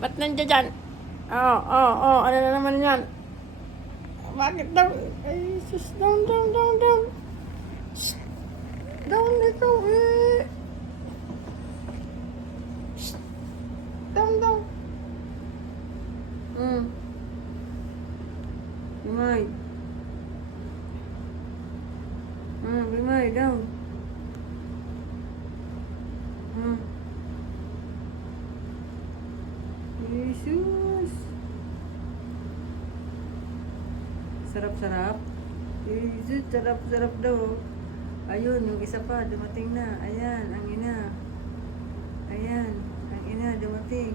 Ba't nandiyan dyan? Ano na naman yan? Bakit daw? Ay, sus, down. Shh. Down ikaw eh. Shh. Down. Bimay. Bimay, down. Jesus. Sarap. Jesus, sarap daw. Ayun, yung isa pa, dumating na. Ayan, ang ina. Ayan, ang ina, dumating.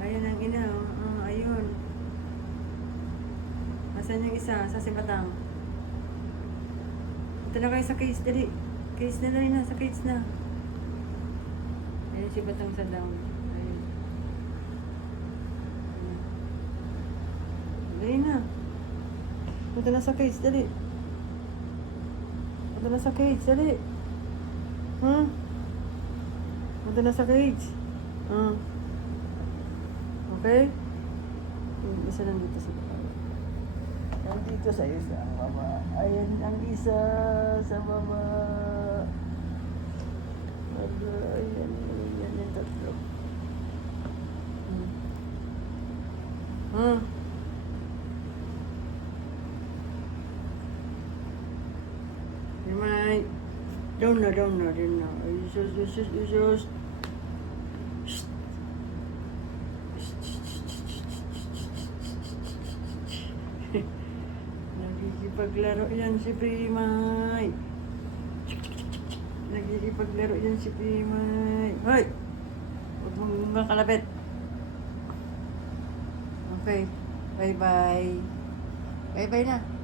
Ayan, ang ina. Ayun. Nasaan yung isa? Sa Sibatang. Ito na kayo sa cage, dali. Cage na rin na, sa cage na. Ayun, Sibatang sa down. Ayun. Dali na. Punta na sa cage, dali. Punta na sa cage, dali. Punta na sa cage. Okay? Isa lang dito sa baba. Nandito sa isa ang baba. Ayan ang isa sa baba. Ayan yung tatlo. Right. Down na. Jesus. Nagkikipaglaro yan si Primay. Hoy! Huwag mong makalapit. Okay. Bye-bye. Bye-bye na.